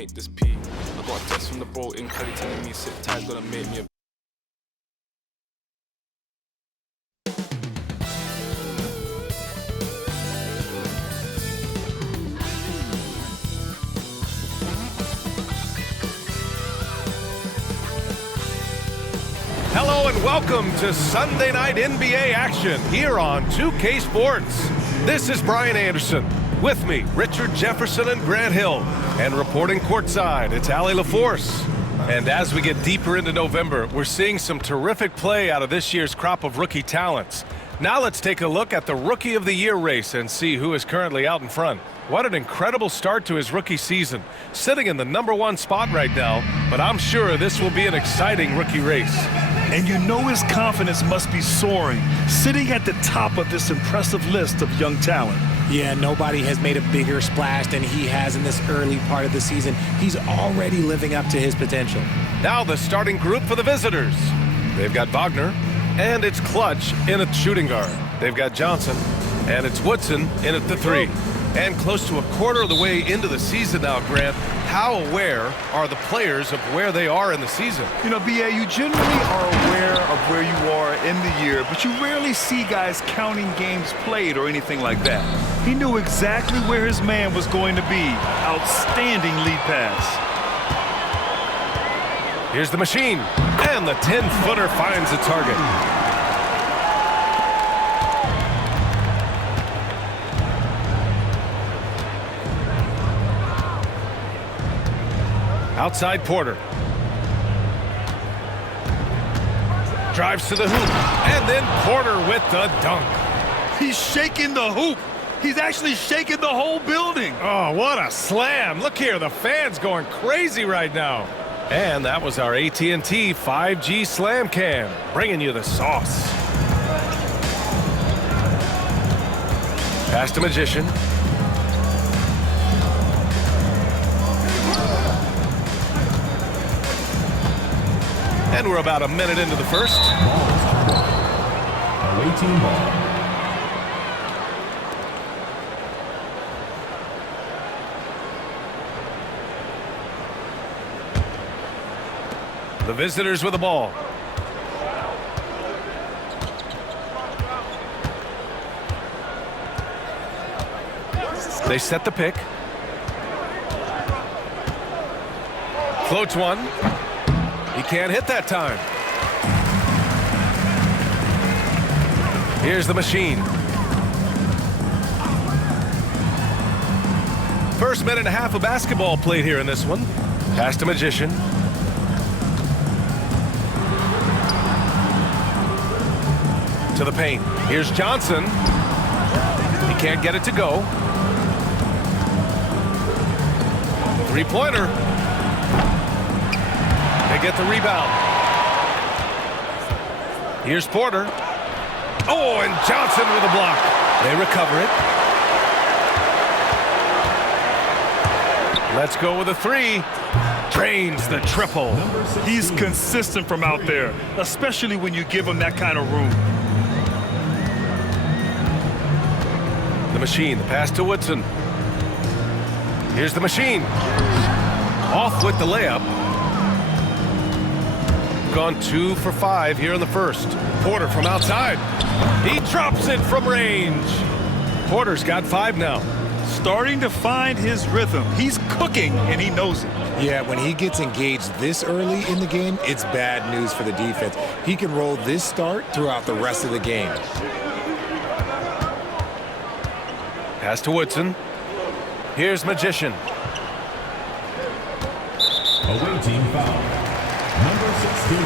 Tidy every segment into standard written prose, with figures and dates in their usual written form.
make this P. I got a text from the bro in Cali telling me sit tight, gonna make me a Hello and welcome to Sunday Night NBA action here on 2K Sports. This is Brian Anderson. With me, Richard Jefferson and Grant Hill. And reporting courtside, it's Allie LaForce. And as we get deeper into November, we're seeing some terrific play out of this year's crop of rookie talents. Now let's take a look at the Rookie of the Year race and see who is currently out in front. What an incredible start to his rookie season, sitting in the #1 spot right now, but I'm sure this will be an exciting rookie race. And you know his confidence must be soaring, sitting at the top of this impressive list of young talent. Yeah, nobody has made a bigger splash than he has in this early part of the season. He's already living up to his potential. Now the starting group for the visitors. They've got Wagner, and it's Clutch in at shooting guard. They've got Johnson, and it's Woodson in at the 3. And close to a quarter of the way into the season now, Grant, how aware are the players of where they are in the season? You know, B.A., you generally are aware of where you are in the year, but you rarely see guys counting games played or anything like that. He knew exactly where his man was going to be. Outstanding lead pass. Here's the machine, and the 10-footer finds the target. Outside Porter. Drives to the hoop, and then Porter with the dunk. He's shaking the hoop. He's actually shaking the whole building. Oh, what a slam. Look here, the fans going crazy right now. And that was our AT&T 5G Slam Cam, bringing you the sauce. Pass to Magician. And we're about a minute into the first. Away team ball. The visitors with the ball. They set the pick. Floats one. He can't hit that time. Here's the machine. First minute and a half of basketball played here in this one. Pass to Magician. To the paint. Here's Johnson. He can't get it to go. Three-pointer. They get the rebound. Here's Porter. Oh, and Johnson with a block. They recover it. Let's go with a 3. Drains the triple. He's consistent from out there, especially when you give him that kind of room. The machine, the pass to Woodson. Here's the machine. Off with the layup. Gone 2 for 5 here in the first. Porter from outside. He drops it from range. Porter's got 5 now. Starting to find his rhythm. He's cooking, and he knows it. Yeah, when he gets engaged this early in the game, it's bad news for the defense. He can roll this start throughout the rest of the game. Pass to Woodson. Here's Magician. Away team foul. Number 16.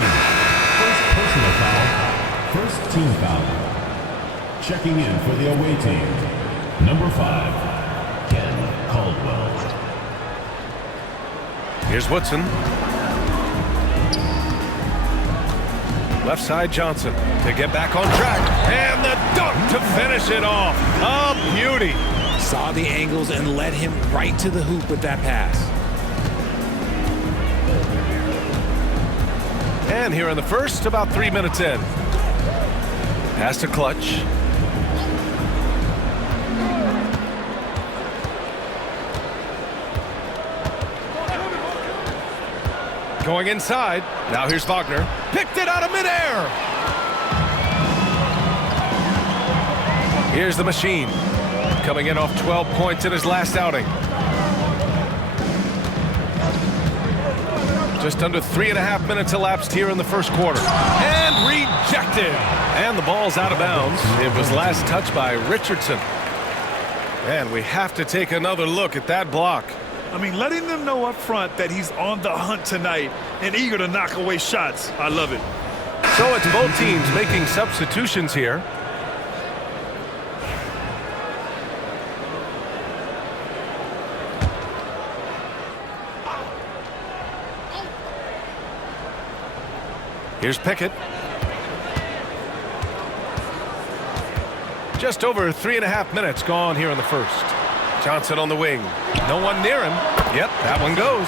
First personal foul. First team foul. Checking in for the away team. Number 5. Ken Caldwell. Here's Woodson. Left side Johnson to get back on track. And the dunk to finish it off. A beauty. Saw the angles and led him right to the hoop with that pass. And here in the first, about 3 minutes in. Pass to Clutch. Going inside. Now here's Wagner. Picked it out of midair. Here's the machine. Coming in off 12 points in his last outing. Just under 3.5 minutes elapsed here in the first quarter. And rejected. And the ball's out of bounds. It was last touched by Richardson. And we have to take another look at that block. I mean, letting them know up front that he's on the hunt tonight and eager to knock away shots. I love it. So it's both teams making substitutions here. Here's Pickett. Just over 3.5 minutes gone here in the first. Johnson on the wing. No one near him. Yep, that one goes.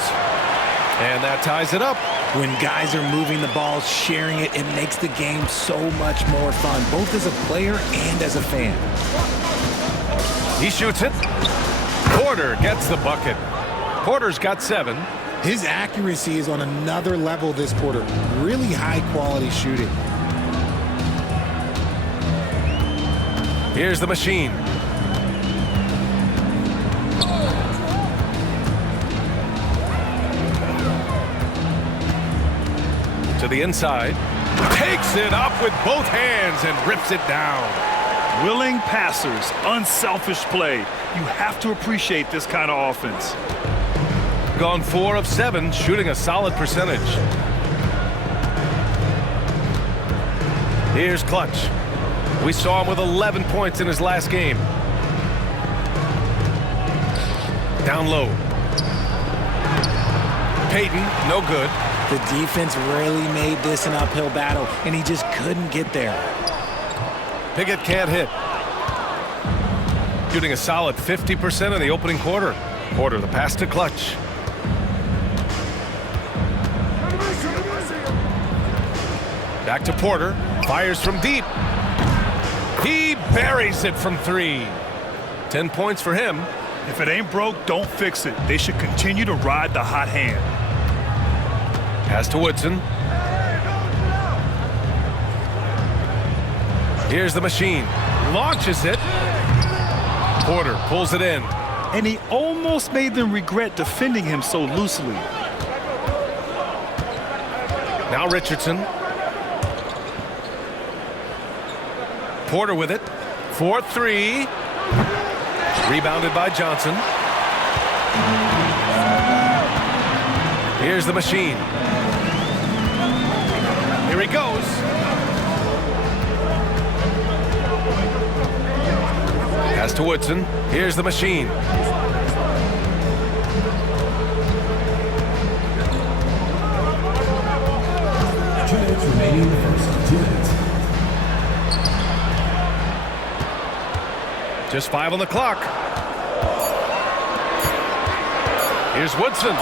And that ties it up. When guys are moving the ball, sharing it, it makes the game so much more fun, both as a player and as a fan. He shoots it. Porter gets the bucket. Porter's got 7. His accuracy is on another level this quarter. Really high-quality shooting. Here's the machine. To the inside. Takes it up with both hands and rips it down. Willing passers, unselfish play. You have to appreciate this kind of offense. Gone 4 of 7, shooting a solid percentage. Here's Clutch. We saw him with 11 points in his last game. Down low. Payton, no good. The defense really made this an uphill battle, and he just couldn't get there. Pickett can't hit. Shooting a solid 50% in the opening quarter. Porter, the pass to Clutch. Back to Porter. Fires from deep. He buries it from 3. 10 points for him. If it ain't broke, don't fix it. They should continue to ride the hot hand. Pass to Woodson. Here's the machine. Launches it. Porter pulls it in. And he almost made them regret defending him so loosely. Now Richardson. Porter with it. 4-3. Rebounded by Johnson. Here's the machine. Here he goes. Pass to Woodson. Here's the machine. 2 minutes remaining in the first. 2 minutes. Just 5 on the clock. Here's Woodson.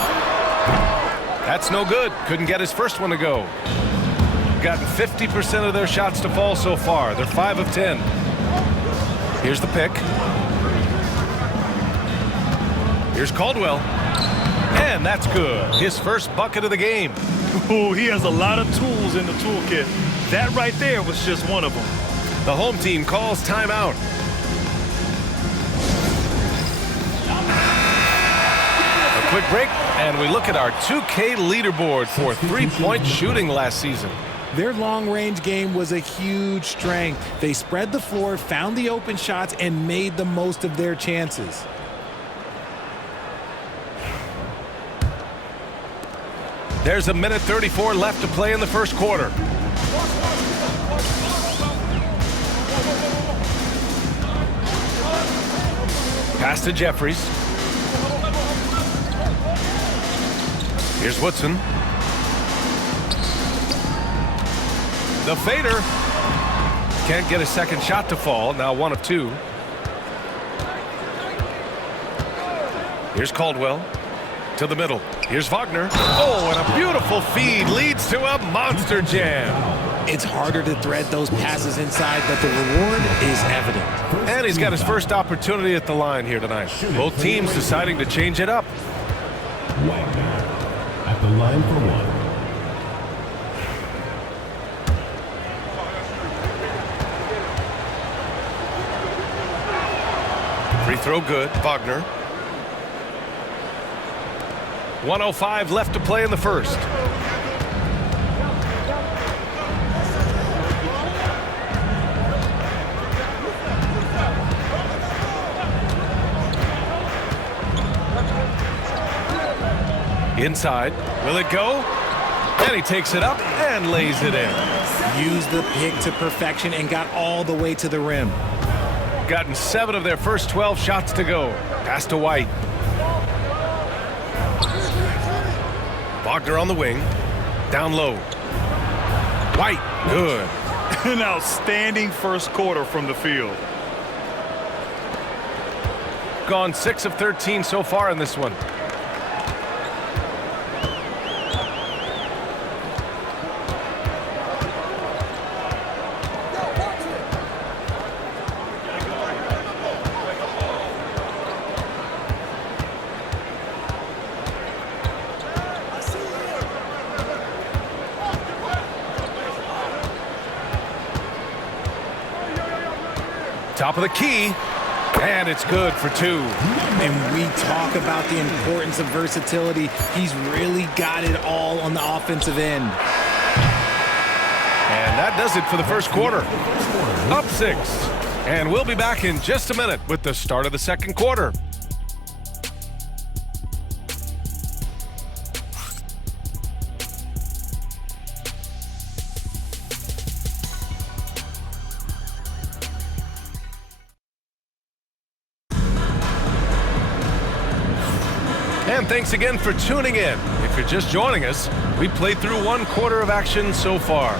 That's no good. Couldn't get his first one to go. Gotten 50% of their shots to fall so far. They're 5 of 10. Here's the pick. Here's Caldwell. And that's good. His first bucket of the game. Ooh, he has a lot of tools in the toolkit. That right there was just one of them. The home team calls timeout. A quick break, and we look at our 2K leaderboard for three-point shooting last season. Their long-range game was a huge strength. They spread the floor, found the open shots, and made the most of their chances. There's 1:34 left to play in the first quarter. Pass to Jeffries. Here's Woodson. The fader. Can't get a second shot to fall. Now 1 of 2. Here's Caldwell. To the middle. Here's Wagner. Oh, and a beautiful feed leads to a monster jam. It's harder to thread those passes inside, but the reward is evident. And he's got his first opportunity at the line here tonight. Both teams deciding to change it up. Wagner at the line for 1. throw good. Wagner. 1:05 left to play in the first. Inside. Will it go? And he takes it up and lays it in. Used the pick to perfection and got all the way to the rim. Gotten 7 of their first 12 shots to go. Pass to White. Wagner on the wing. Down low. White. Good. An outstanding first quarter from the field. Gone 6 of 13 so far in this one. Top of the key, and it's good for 2. And we talk about the importance of versatility. He's really got it all on the offensive end. And that does it for the first quarter. Up 6. And we'll be back in just a minute with the start of the second quarter. And thanks again for tuning in. If you're just joining us, we played through 1 quarter of action so far.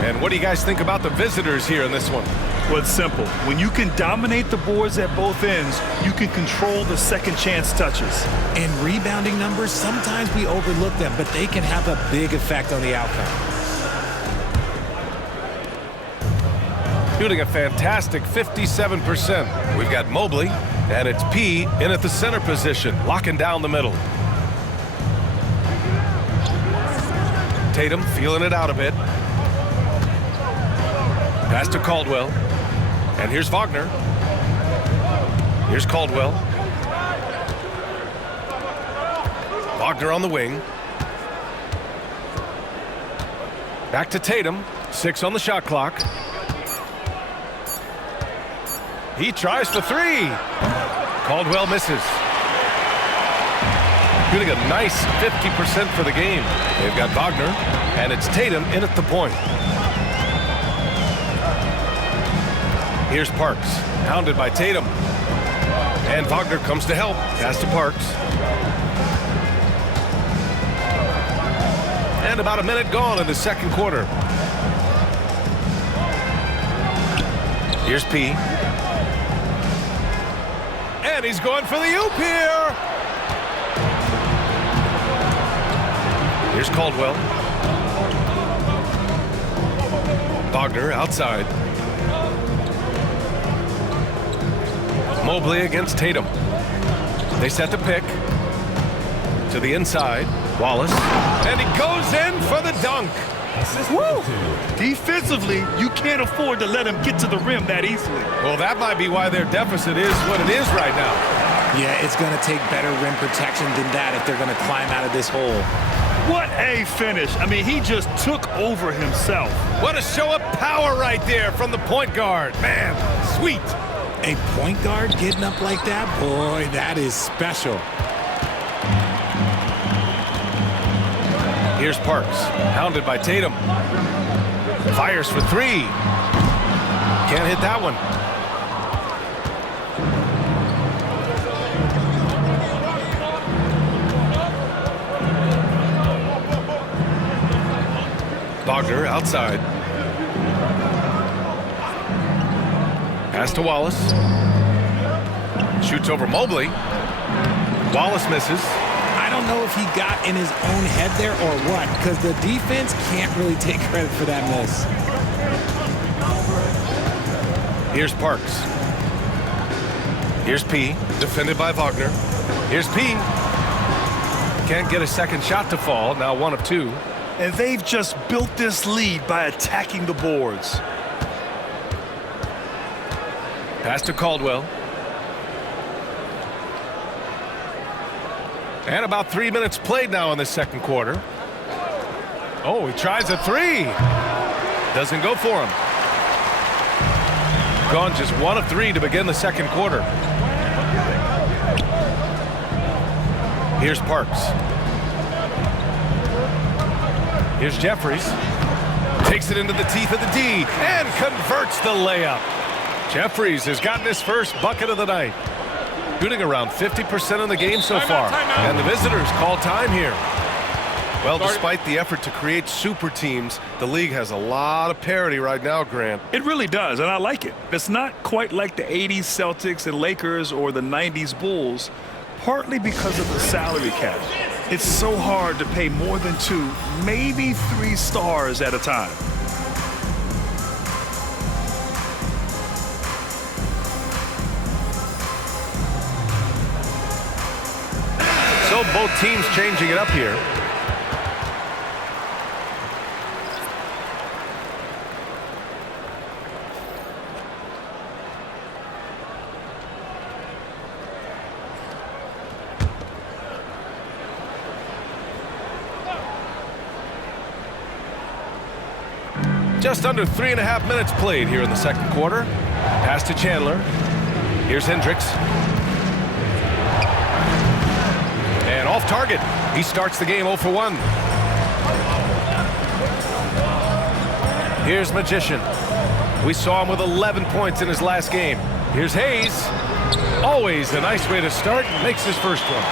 And what do you guys think about the visitors here in this one? Well, it's simple. When you can dominate the boards at both ends, you can control the second chance touches. And rebounding numbers, sometimes we overlook them, but they can have a big effect on the outcome. Shooting a fantastic 57%. We've got Mobley, and it's P in at the center position, locking down the middle. Tatum feeling it out a bit. Pass to Caldwell. And here's Wagner. Here's Caldwell. Wagner on the wing. Back to Tatum. 6 on the shot clock. He tries for 3. Caldwell misses. Shooting a nice 50% for the game. They've got Wagner, and it's Tatum in at the point. Here's Parks, hounded by Tatum. And Wagner comes to help. Pass to Parks. And about a minute gone in the second quarter. Here's P. And he's going for the oop here. Here's Caldwell. Wagner outside. Mobley against Tatum. They set the pick. To the inside. Wallace. And he goes in for the dunk. Woo! Defensively, you can't afford to let him get to the rim that easily. Well, that might be why their deficit is what it is right now. Yeah, it's going to take better rim protection than that if they're going to climb out of this hole. What a finish. I mean, he just took over himself. What a show of power right there from the point guard. Man, sweet. A point guard getting up like that? Boy, that is special. Here's Parks, hounded by Tatum. Fires for 3. Can't hit that one. Wagner outside. Pass to Wallace. Shoots over Mobley. Wallace misses. I don't know if he got in his own head there or what, because the defense can't really take credit for that miss. Here's Parks. Here's P, defended by Wagner. Here's P. Can't get a second shot to fall, now 1 of 2. And they've just built this lead by attacking the boards. Pass to Caldwell. And about 3 minutes played now in the second quarter. Oh, he tries a three. Doesn't go for him. Gone just 1 of 3 to begin the second quarter. Here's Parks. Here's Jeffries. Takes it into the teeth of the D and converts the layup. Jeffries has gotten his first bucket of the night. Shooting around 50% in the game so far. And the visitors call time here. Well, despite the effort to create super teams, the league has a lot of parity right now, Grant. It really does, and I like it. It's not quite like the 80s Celtics and Lakers or the 90s Bulls, partly because of the salary cap. It's so hard to pay more than 2, maybe 3 stars at a time. So both teams changing it up here. Just under 3.5 minutes played here in the second quarter. Pass to Chandler. Here's Hendricks. And off target. He starts the game 0 for 1. Here's Magician. We saw him with 11 points in his last game. Here's Hayes. Always a nice way to start. Makes his first one.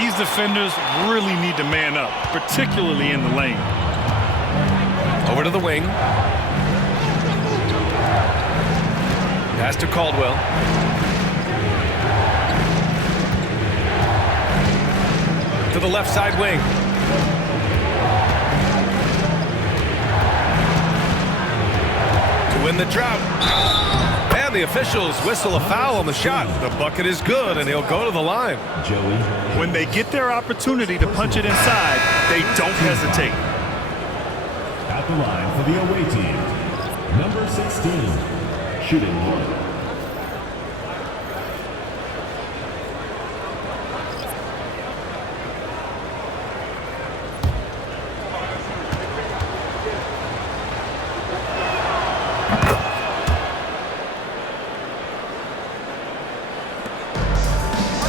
These defenders really need to man up, particularly in the lane. Over to the wing. Pass to Caldwell. To the left side wing. To win the drought. And the officials whistle a foul on the shot. The bucket is good, and he'll go to the line. When they get their opportunity to punch it inside, they don't hesitate. At the line for the away team, number 16, shooting 1.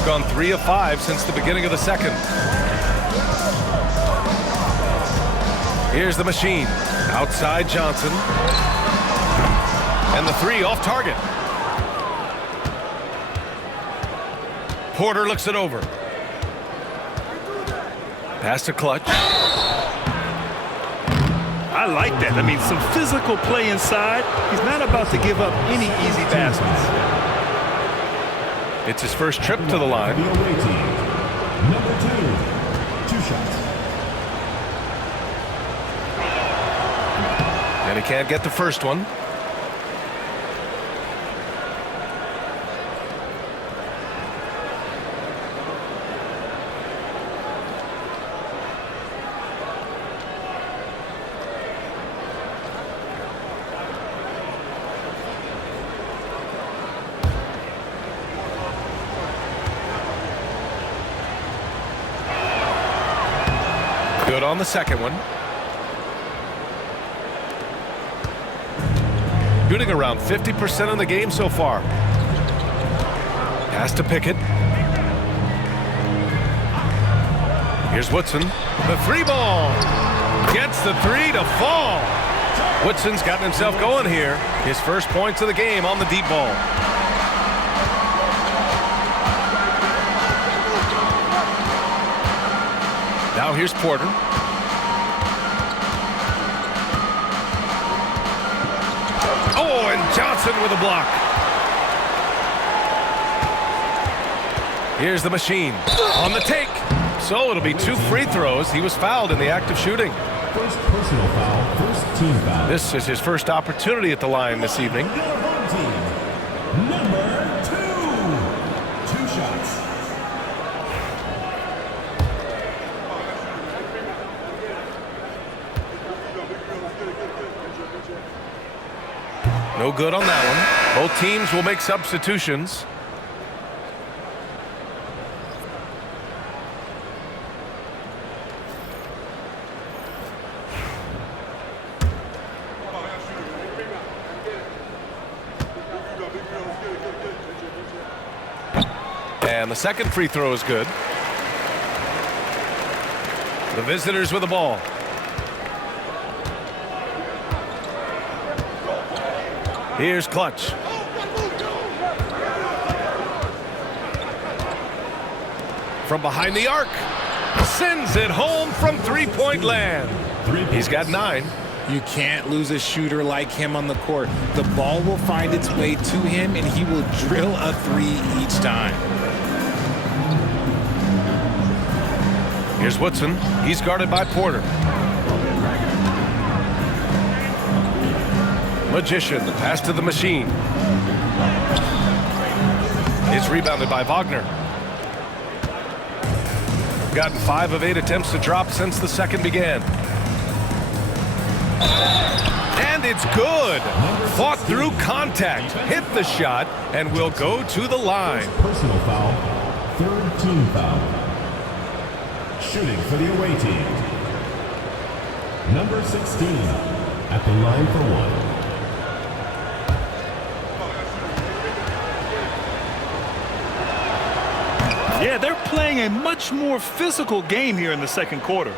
Gone 3 of 5 since the beginning of the second. Here's the machine. Outside Johnson. And the 3 off target. Porter looks it over. Pass to Clutch. I like that. I mean, some physical play inside. He's not about to give up any easy baskets. It's his first trip to the line. The away team, number 2, 2 shots. And he can't get the first one. Good on the second one. Shooting around 50% in the game so far. Pass to Pickett. Here's Woodson. The 3 ball. Gets the 3 to fall. Woodson's gotten himself going here. His first points of the game on the deep ball. Now here's Porter. Oh, and Johnson with a block. Here's the machine on the take. So it'll be 2 free throws. He was fouled in the act of shooting. First personal foul, first team foul. This is his first opportunity at the line this evening. Your home team, number 2, 2 shots. No good on that one. Both teams will make substitutions. the second free throw is good. The visitors with the ball. Here's Clutch. From behind the arc. Sends it home from three-point land. He's got 9. You can't lose a shooter like him on the court. The ball will find its way to him, and he will drill a 3 each time. Here's Woodson. He's guarded by Porter. Magician, the pass to the machine. It's rebounded by Wagner. Gotten 5 of 8 attempts to drop since the second began. And it's good. Fought through contact, hit the shot, and will go to the line. Personal foul, third team foul. Shooting for the away team. Number 16 at the line for 1. Yeah, they're playing a much more physical game here in the second quarter.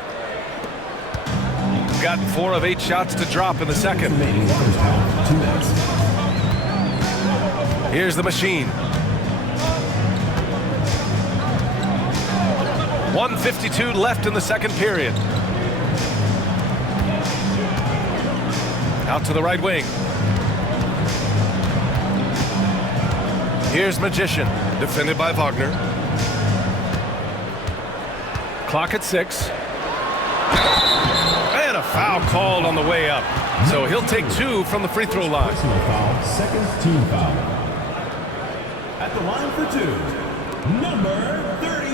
Gotten 4 of 8 shots to drop in the second. Remaining first half, 2 minutes. Here's the machine. 1:52 left in the second period. Out to the right wing. Here's Magician, defended by Wagner. Clock at 6. And a foul called on the way up. So he'll take 2 from the free throw line. Personal foul, second team foul. At the line for 2, number 33.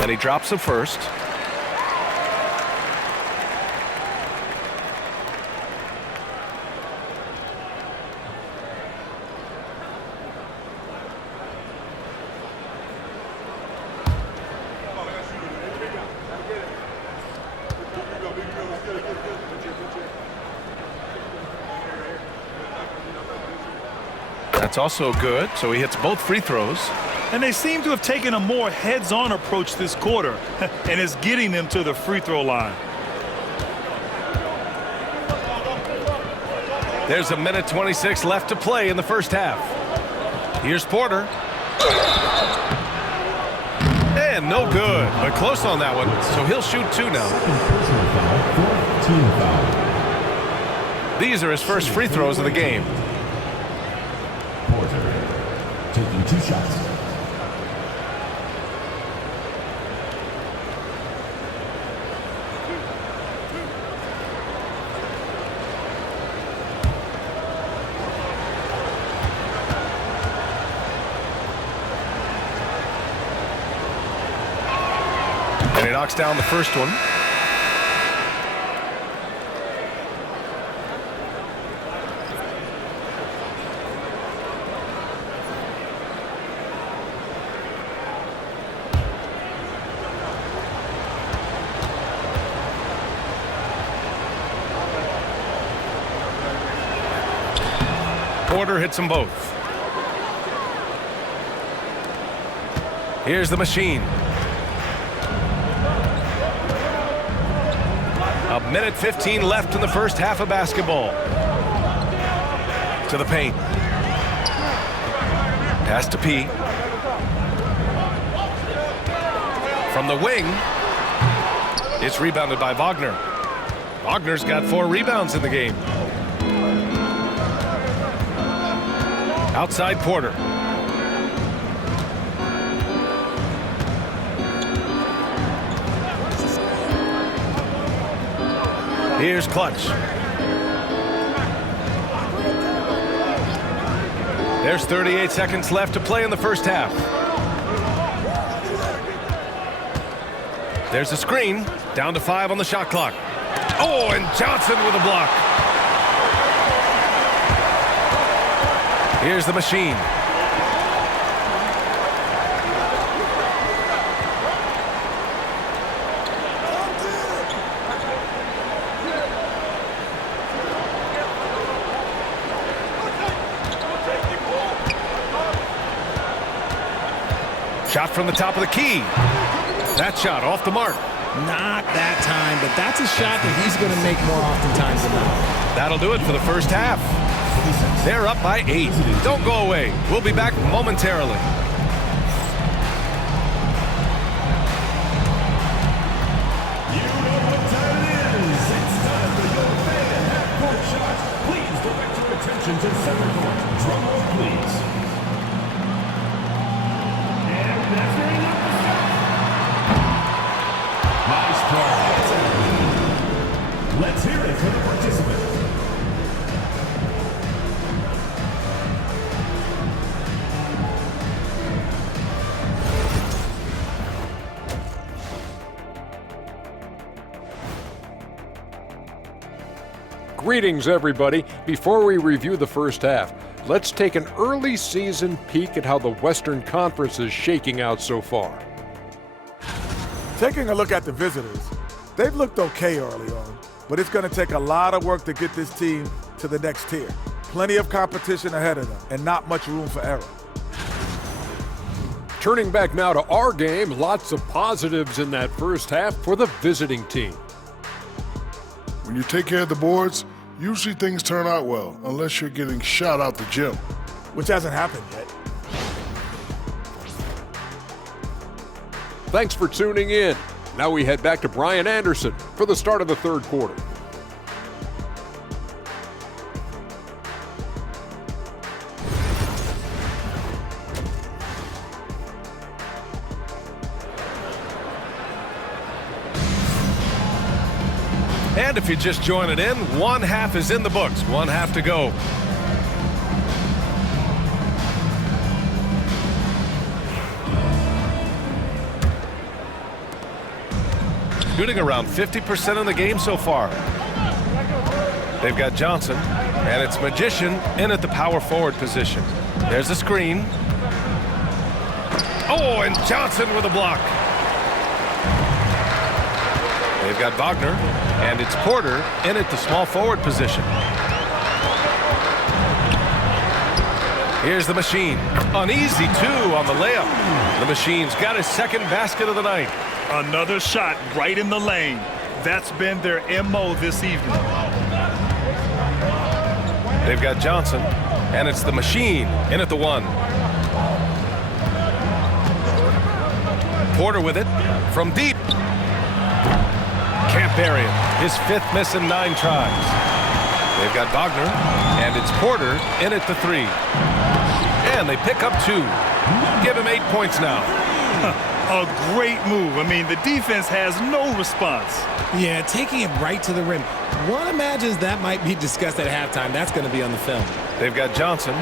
And he drops the first. That's also good, so he hits both free throws. And they seem to have taken a more heads-on approach this quarter, and it's getting them to the free throw line. There's a minute 26 left to play in the first half. Here's Porter. And no good, but close on that one, so he'll shoot 2 now. Second personal foul, fourth team foul. These are his first free throws of the game. Porter taking 2 shots. And he knocks down the first one. Porter hits them both. Here's the machine. A minute 15 left in the first half of basketball. To the paint. Pass to P. From the wing. It's rebounded by Wagner. Wagner's got 4 rebounds in the game. Outside Porter. Here's Clutch. There's 38 seconds left to play in the first half. There's a screen. Down to 5 on the shot clock. Oh, and Johnson with a block. Here's the machine. Shot from the top of the key. That shot off the mark. Not that time, but that's a shot that he's going to make more oftentimes than not. That'll do it for the first half. They're up by 8. Don't go away. We'll be back momentarily. You know what time it is. It's time for your fan half-court shot. Please direct your attention to center court. Drum roll, please. And that's very nice. Nice try. Let's hear it for the participant. Greetings, everybody. Before we review the first half, let's take an early season peek at how the Western Conference is shaking out so far. Taking a look at the visitors, they've looked okay early on, but it's going to take a lot of work to get this team to the next tier. Plenty of competition ahead of them and not much room for error. Turning back now to our game, lots of positives in that first half for the visiting team. When you take care of the boards, usually things turn out well, unless you're getting shot out the gym. Which hasn't happened yet. Thanks for tuning in. Now we head back to Brian Anderson for the start of the third quarter. And if you're just joining in, one half is in the books. One half to go. Shooting around 50% of the game so far. They've got Johnson, and it's Magician in at the power forward position. There's a screen. Oh, and Johnson with a block. They've got Wagner, and it's Porter in at the small forward position. Here's the machine. An easy 2 on the layup. The machine's got his second basket of the night. Another shot right in the lane. That's been their MO this evening. They've got Johnson, and it's the machine in at the 1. Porter with it from deep. Can't bury it. His 5th miss in 9 tries. They've got Wagner, and it's Porter in at the 3. And they pick up 2. Give him 8 points now. A great move. I mean, the defense has no response. Yeah, taking it right to the rim. One imagines that might be discussed at halftime. That's going to be on the film. They've got Johnson,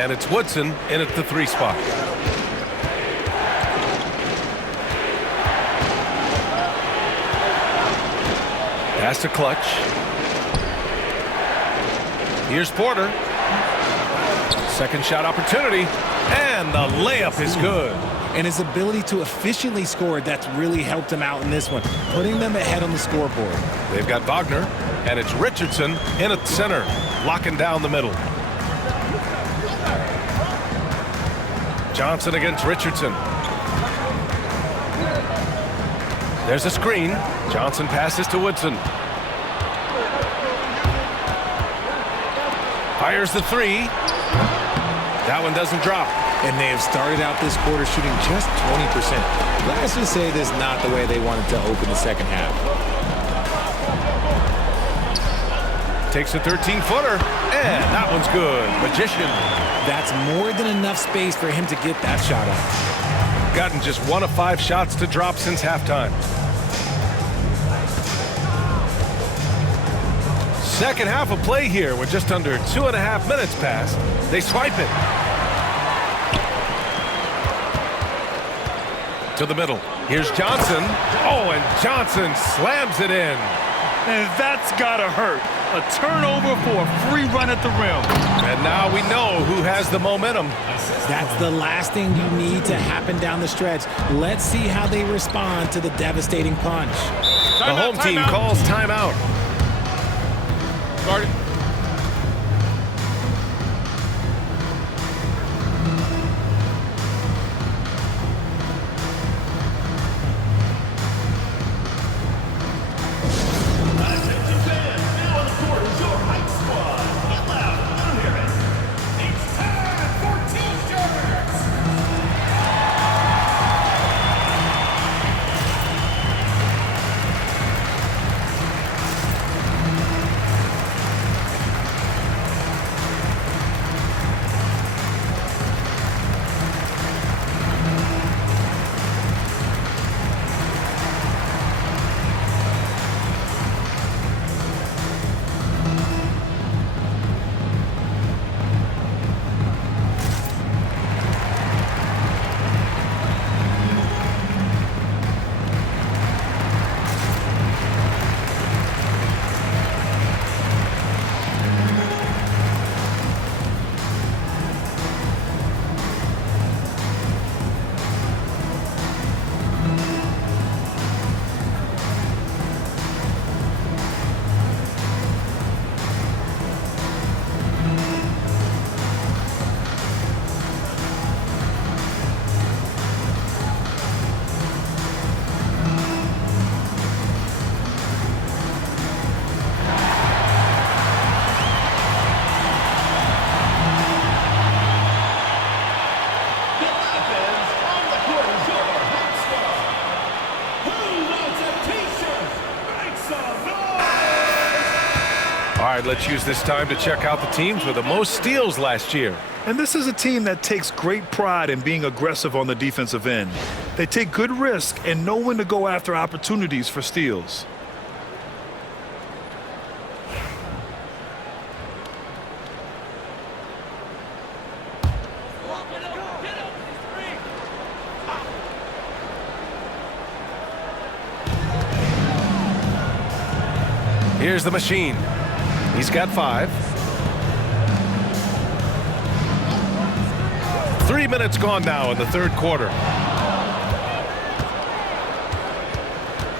and it's Woodson in at the 3 spot. Pass to Clutch. Here's Porter. Second shot opportunity, and the layup is good. And his ability to efficiently score, that's really helped him out in this one, putting them ahead on the scoreboard. They've got Wagner, and it's Richardson in at the center, locking down the middle. Johnson against Richardson. There's a screen. Johnson passes to Woodson. Fires the 3. That one doesn't drop. And they have started out this quarter shooting just 20%. Let's just say this is not the way they wanted to open the second half. Takes a 13-footer, and that one's good. Magician. That's more than enough space for him to get that shot up. Gotten just 1 of 5 shots to drop since halftime. Second half of play here with just under 2.5 minutes passed. They swipe it. To the middle. Here's Johnson. Oh, and Johnson slams it in. And that's gotta hurt. A turnover for a free run at the rim. And now we know who has the momentum. That's the last thing you need to happen down the stretch. Let's see how they respond to the devastating punch. The home team calls timeout. Guard it. All right, let's use this time to check out the teams with the most steals last year. And this is a team that takes great pride in being aggressive on the defensive end. They take good risk and know when to go after opportunities for steals. Here's the machine. He's got 5. 3 minutes gone now in the third quarter.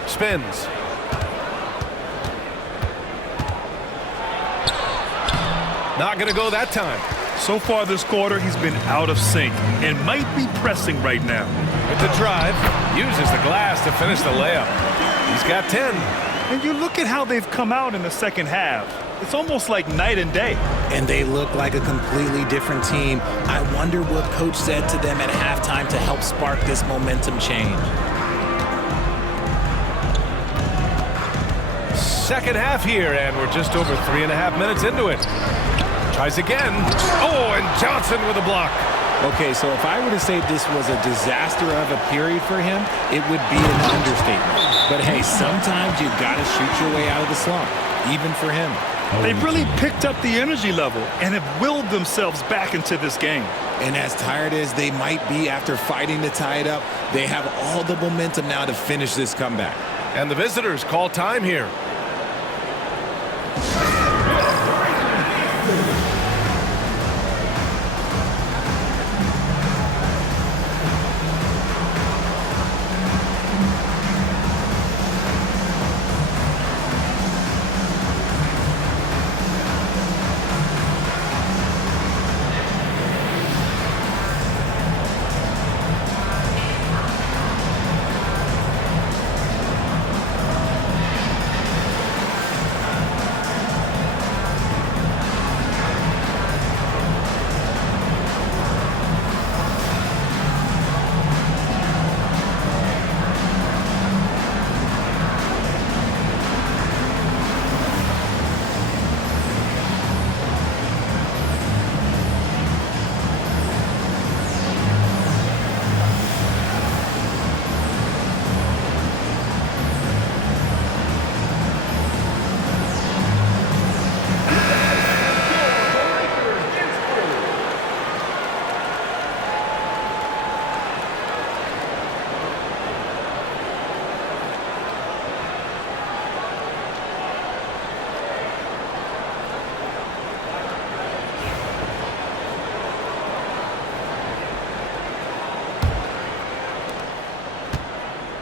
Spins. Not going to go that time. So far this quarter, he's been out of sync and might be pressing right now. With the drive, uses the glass to finish the layup. He's got 10. And you look at how they've come out in the second half. It's almost like night and day. And they look like a completely different team. I wonder what coach said to them at halftime to help spark this momentum change. Second half here, and we're just over 3.5 minutes into it. Tries again. Oh, and Johnson with a block. Okay, so if I were to say this was a disaster of a period for him, it would be an understatement. But hey, sometimes you got to shoot your way out of the slump, even for him. They've really picked up the energy level and have willed themselves back into this game. And as tired as they might be after fighting to tie it up, they have all the momentum now to finish this comeback. And the visitors call time here.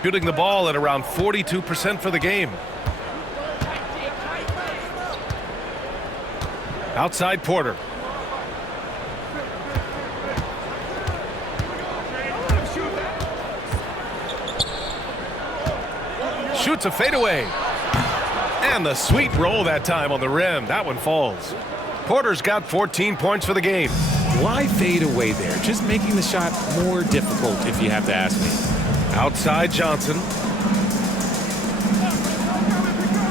shooting the ball at around 42% for the game. Outside Porter. Shoots a fadeaway. And the sweet roll that time on the rim. That one falls. Porter's got 14 points for the game. Why fade away there? Just making the shot more difficult, if you have to ask me. Outside Johnson.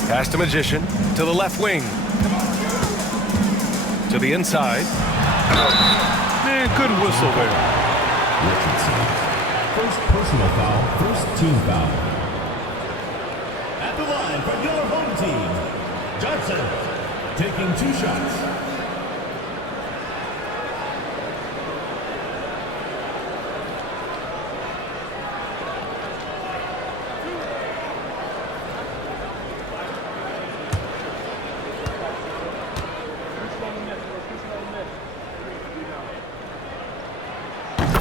Pass to Magician. To the left wing. To the inside. Man, good whistle there. Richardson. First personal foul, first team foul. At the line for your home team, Johnson taking 2 shots.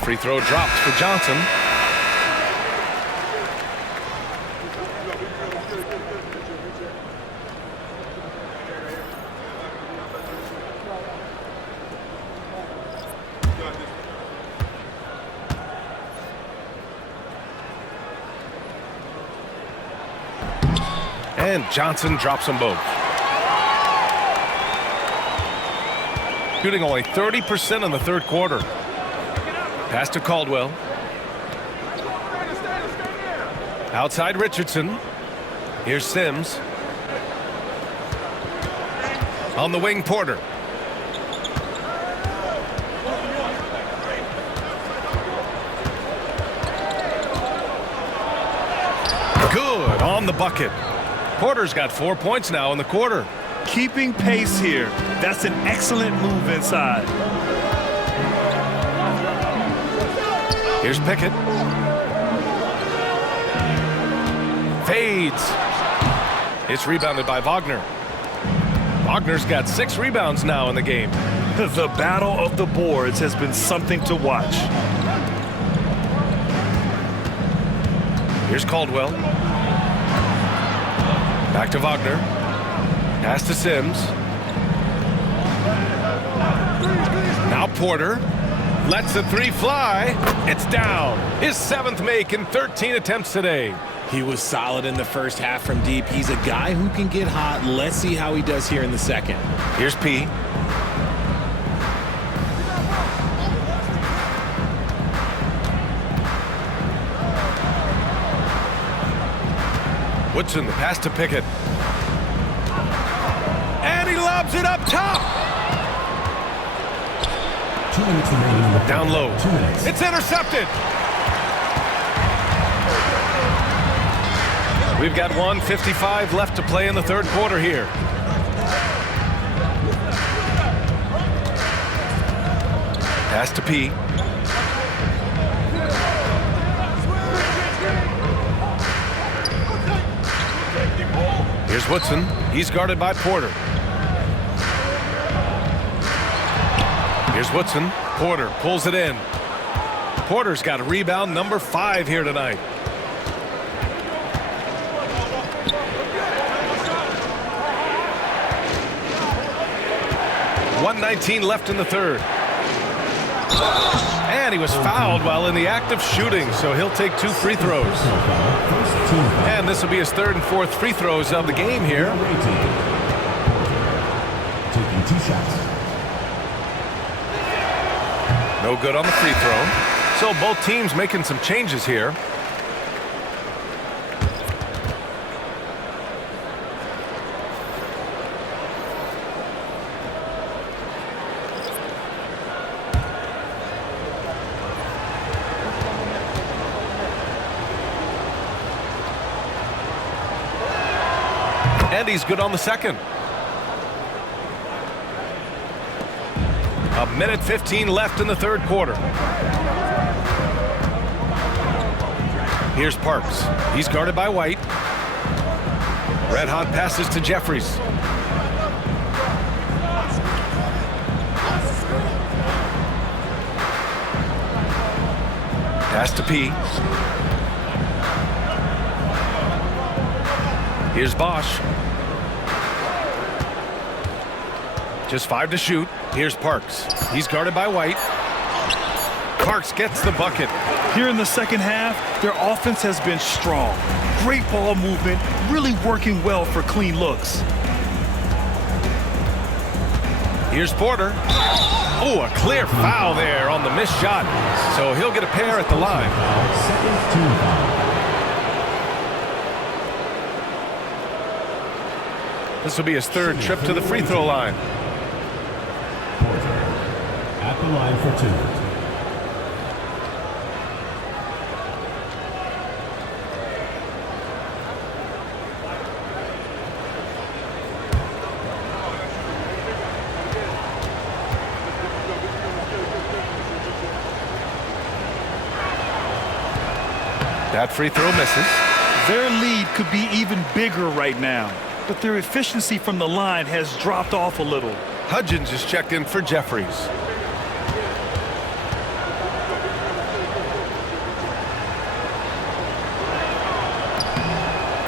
Free throw dropped for Johnson. And Johnson drops them both. Shooting only 30% in the third quarter. Pass to Caldwell. Outside Richardson. Here's Sims. On the wing, Porter. Good on the bucket. Porter's got 4 points now in the quarter. Keeping pace here. That's an excellent move inside. Here's Pickett. Fades. It's rebounded by Wagner. Wagner's got 6 rebounds now in the game. The battle of the boards has been something to watch. Here's Caldwell. Back to Wagner. Pass to Sims. Now Porter. Lets the 3 fly. It's down. His 7th make in 13 attempts today. He was solid in the first half from deep. He's a guy who can get hot. Let's see how he does here in the second. Here's P. Woodson, the pass to Pickett. And he lobs it up top. 2 minutes remaining in the Down low. 2 minutes. It's intercepted. We've got 1:55 left to play in the third quarter here. Pass to P. Here's Woodson. He's guarded by Porter. Here's Woodson. Porter pulls it in. Porter's got rebound number 5 here tonight. .119 left in the third. And he was fouled while in the act of shooting, so he'll take 2 free throws. And this will be his 3rd and 4th free throws of the game here. Taking 2 shots. No good on the free throw. So both teams making some changes here. And he's good on the second. 1:15 left in the third quarter. Here's Parks. He's guarded by White. Red hot passes to Jeffries. Pass to P. Here's Bosch. Just 5 to shoot. Here's Parks. He's guarded by White. Parks gets the bucket. Here in the second half, their offense has been strong. Great ball movement, really working well for clean looks. Here's Porter. Oh, a clear foul there on the missed shot. So he'll get a pair at the line. Second team foul. This will be his third trip to the free throw line. Porter at the line for 2. That free throw misses. Their lead could be even bigger right now, but their efficiency from the line has dropped off a little. Hudgens is checked in for Jeffries.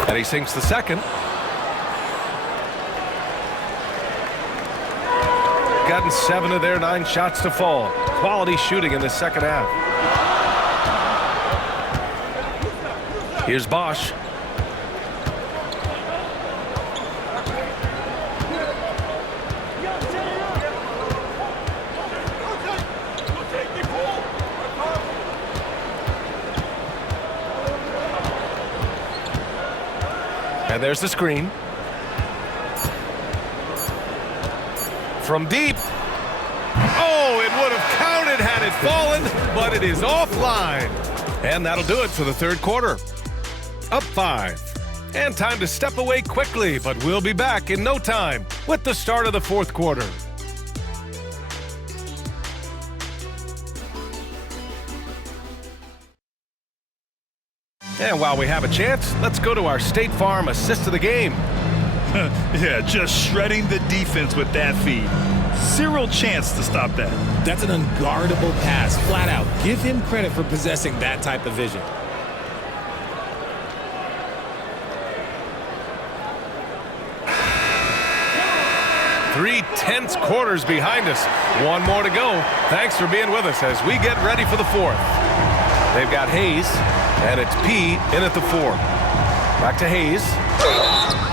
And he sinks the second. Gotten 7 of their 9 shots to fall. Quality shooting in the second half. Here's Bosch. And there's the screen. From deep. Oh, it would have counted had it fallen, but it is offline. And that'll do it for the third quarter. Up 5. And time to step away quickly, but we'll be back in no time with the start of the fourth quarter. And while we have a chance, let's go to our State Farm assist of the game. Yeah, just shredding the defense with that feed. Zero chance to stop that. That's an unguardable pass, flat out. Give him credit for possessing that type of vision. 3 tense quarters behind us. One more to go. Thanks for being with us as we get ready for the fourth. They've got Hayes, and it's P in at the 4. Back to Hayes.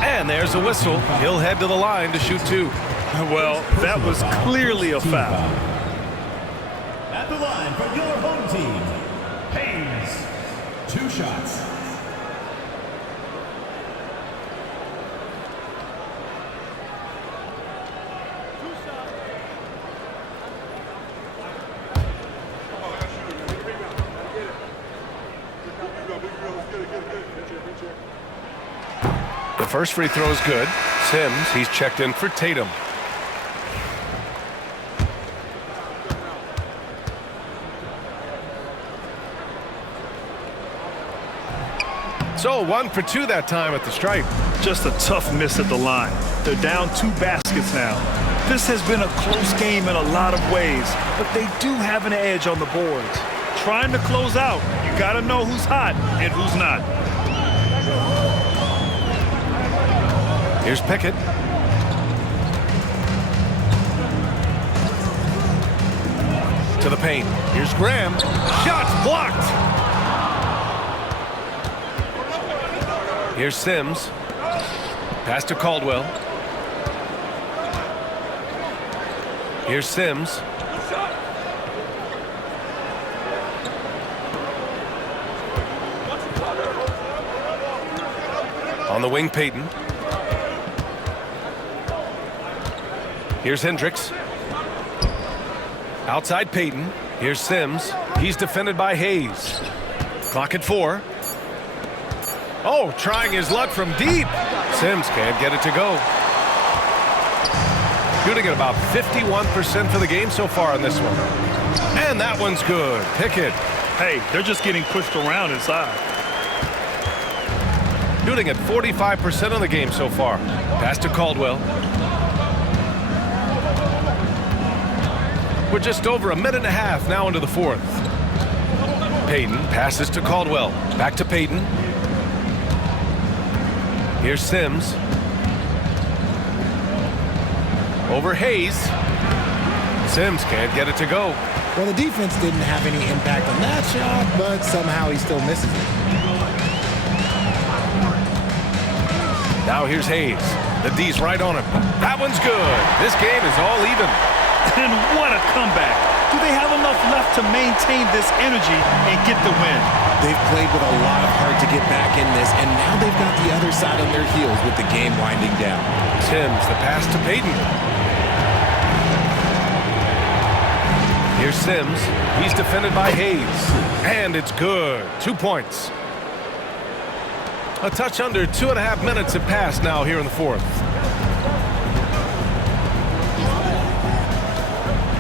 And there's a whistle. He'll head to the line to shoot 2. Well, that was clearly a foul. At the line for your home team, Hayes. 2 shots. The first free throw is good. Sims, he's checked in for Tatum. So 1 for 2 that time at the stripe. Just a tough miss at the line. They're down 2 baskets now. This has been a close game in a lot of ways, but they do have an edge on the boards. Trying to close out, you got to know who's hot and who's not. Here's Pickett. To the paint. Here's Graham. Shots blocked. Here's Sims. Pass to Caldwell. Here's Sims. On the wing, Payton. Here's Hendricks. Outside Payton. Here's Sims. He's defended by Hayes. Clock at 4. Oh, trying his luck from deep. Sims can't get it to go. Shooting at about 51% for the game so far in this one. And that one's good. Pickett. Hey, they're just getting pushed around inside. Shooting at 45% of the game so far. Pass to Caldwell. We're just over a minute and a half now into the fourth. Payton passes to Caldwell. Back to Payton. Here's Sims. Over Hayes. Sims can't get it to go. Well, the defense didn't have any impact on that shot, but somehow he still misses it. Now here's Hayes. The D's right on him. That one's good. This game is all even. And what a comeback. Do they have enough left to maintain this energy and get the win? They've played with a lot of heart to get back in this, and now they've got the other side on their heels with the game winding down. Sims, the pass to Payton. Here's Sims. He's defended by Hayes. And it's good. 2 points. A touch under 2.5 minutes have passed now here in the fourth.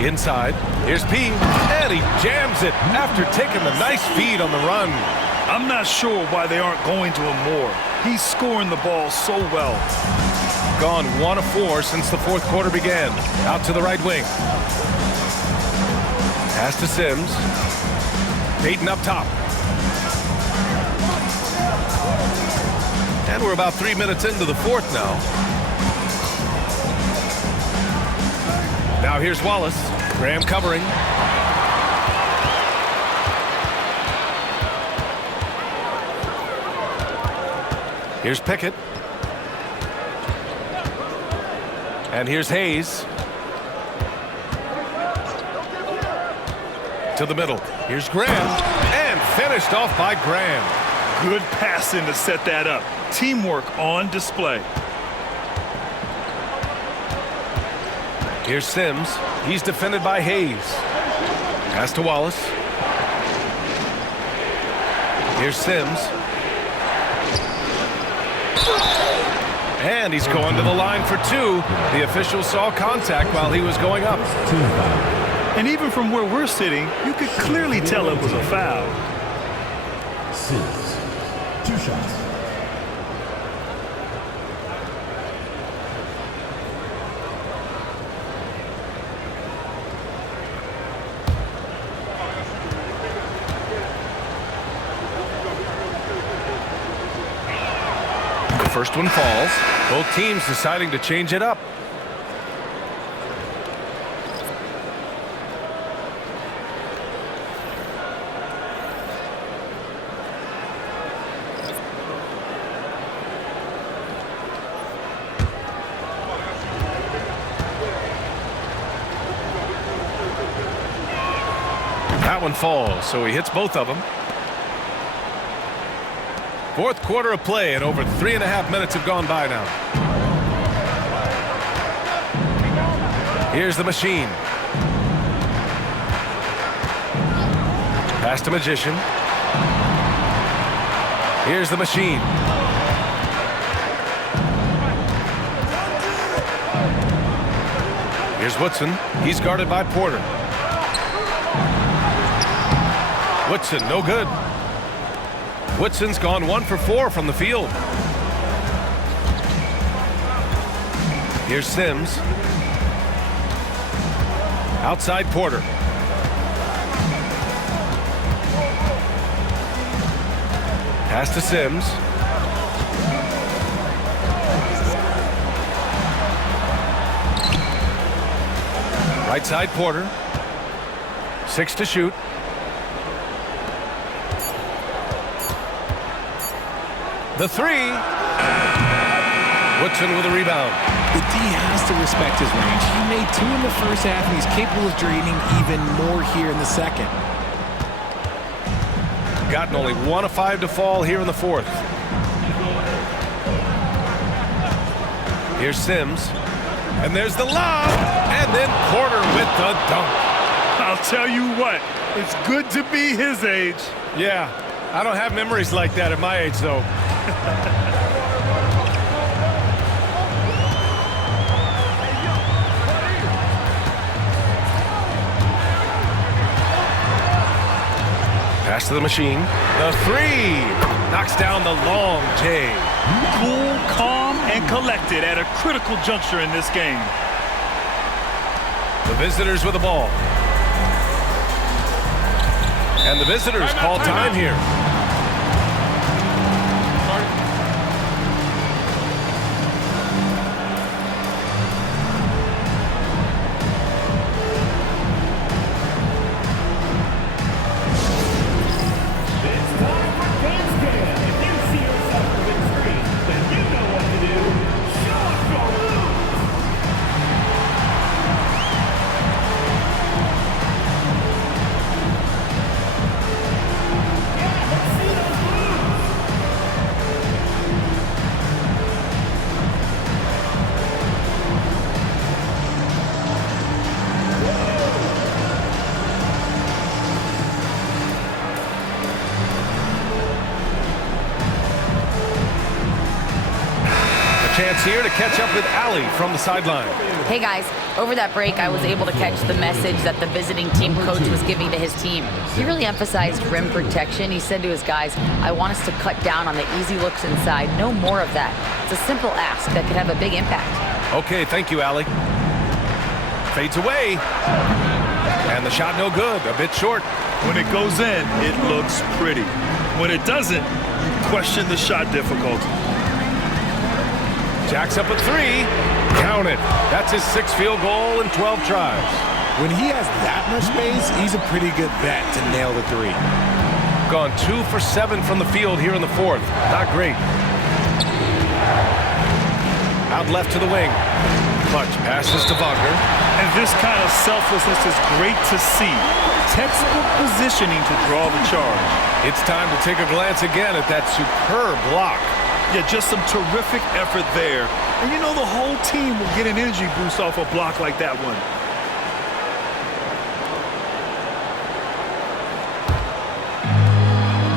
Inside, here's P, and he jams it after taking the nice feed on the run. I'm not sure why they aren't going to him more. He's scoring the ball so well. Gone 1 of 4 since the fourth quarter began. Out to the right wing. Pass to Sims. Payton up top. And we're about 3 minutes into the fourth now. Now here's Wallace. Graham covering. Here's Pickett. And here's Hayes. To the middle. Here's Graham. And finished off by Graham. Good passing to set that up. Teamwork on display. Here's Sims. He's defended by Hayes. Pass to Wallace. Here's Sims. And he's going to the line for 2. The official saw contact while he was going up. And even from where we're sitting, you could clearly tell it was a foul. Sims, 2 shots. The first one falls. Both teams deciding to change it up. That one falls, so he hits both of them. Fourth quarter of play, and over 3.5 minutes have gone by now. Here's the machine. Pass to Magician. Here's the machine. Here's Woodson. He's guarded by Porter. Woodson, no good. Woodson's gone 1 for 4 from the field. Here's Sims. Outside Porter. Pass to Sims. Right side Porter. 6 to shoot. The 3. Woodson with a rebound. The D has to respect his range. He made 2 in the first half, and he's capable of draining even more here in the second. Gotten only 1 of 5 to fall here in the fourth. Here's Sims. And there's the lob. And then Porter with the dunk. I'll tell you what, it's good to be his age. Yeah, I don't have memories like that at my age, though. Pass to the machine. The 3 knocks down the long J. Cool, calm, and collected at a critical juncture in this game. The visitors with the ball. And the visitors call time here. Chance here to catch up with Allie from the sideline. Hey guys, over that break I was able to catch the message that the visiting team coach was giving to his team. He really emphasized rim protection. He said to his guys, I want us to cut down on the easy looks inside. No more of that. It's a simple ask that could have a big impact. Okay, thank you, Allie. Fades away. And the shot no good, a bit short. When it goes in, it looks pretty. When it doesn't, you question the shot difficulty. Jacks up a three. Count it. That's his 6th field goal in 12 tries. When he has that much space, he's a pretty good bet to nail the 3. Gone 2 for 7 from the field here in the 4th. Not great. Out left to the wing. Clutch passes to Wagner. And this kind of selflessness is great to see. Textbook positioning to draw the charge. It's time to take a glance again at that superb block. Yeah, just some terrific effort there. And you know the whole team will get an energy boost off a block like that one.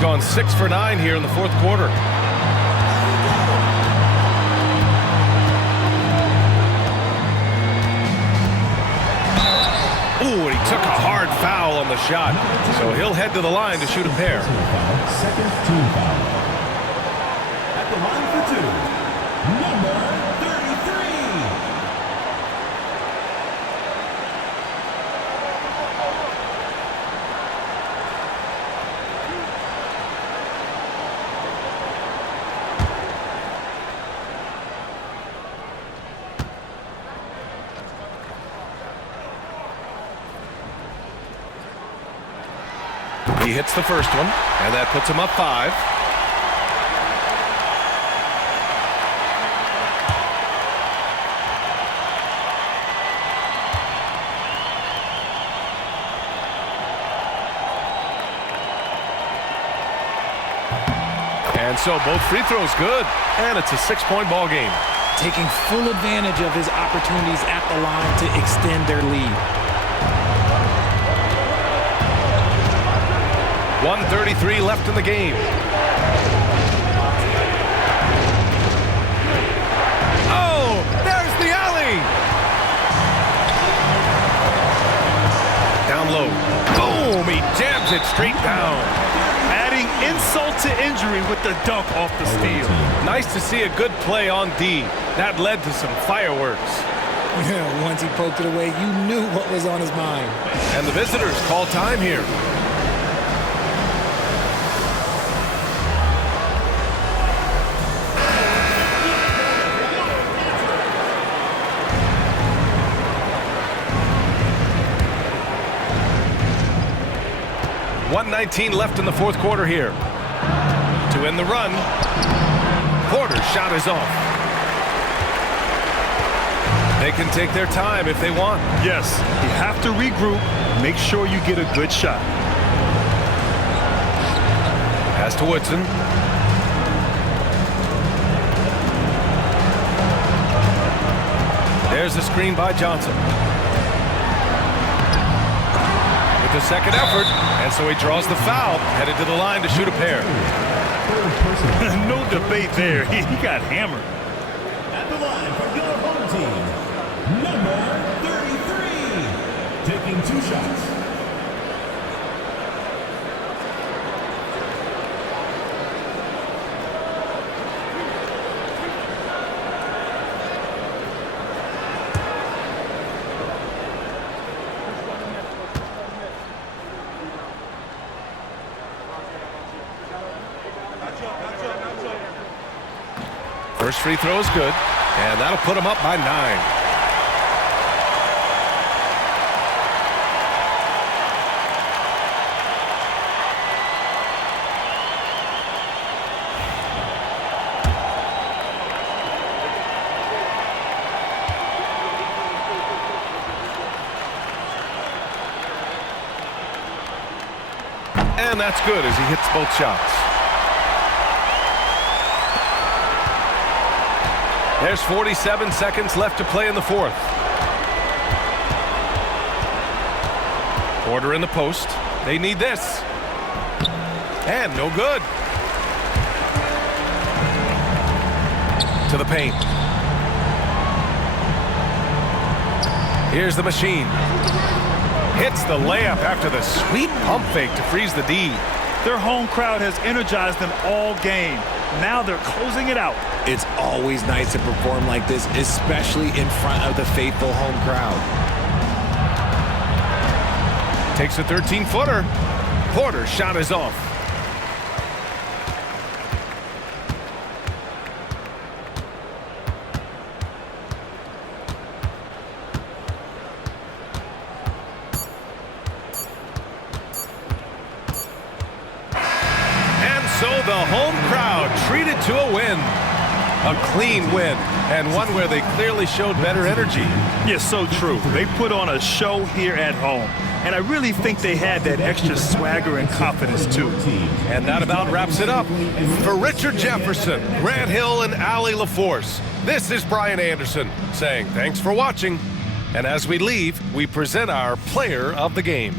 Gone 6 for 9 here in the 4th quarter. Ooh, and he took a hard foul on the shot. So he'll head to the line to shoot a pair. Second team foul. At the line for 2, number 33. He hits the first one, and that puts him up 5. And so both free throws good, and it's a 6-point ball game. Taking full advantage of his opportunities at the line to extend their lead. 1:33 left in the game. Oh, there's the alley. Down low. Boom, he jams it straight down. Adding insult to injury with the dunk off the steal. Nice to see a good play on D. That led to some fireworks. Yeah, once he poked it away, you knew what was on his mind. And the visitors call time here. .119 left in the 4th quarter here. To end the run, Porter's shot is off. They can take their time if they want. Yes, you have to regroup. Make sure you get a good shot. Pass to Woodson. There's the screen by Johnson. The second effort, and so he draws the foul, headed to the line to shoot a pair. No debate there. He got hammered. At the line for your home team, number 33. Taking 2 shots. First free throw is good, and that'll put him up by 9. And that's good as he hits both shots. There's 47 seconds left to play in the 4th. Porter in the post. They need this. And no good. To the paint. Here's the machine. Hits the layup after the sweet pump fake to freeze the D. Their home crowd has energized them all game. Now they're closing it out. It's always nice to perform like this, especially in front of the faithful home crowd. Takes a 13-footer. Porter's shot is off. So the home crowd treated to a win. A clean win, and one where they clearly showed better energy. Yes, so true. They put on a show here at home, and I really think they had that extra swagger and confidence too. And that about wraps it up. For Richard Jefferson, Grant Hill, and Allie LaForce, this is Brian Anderson saying thanks for watching. And as we leave, we present our player of the game.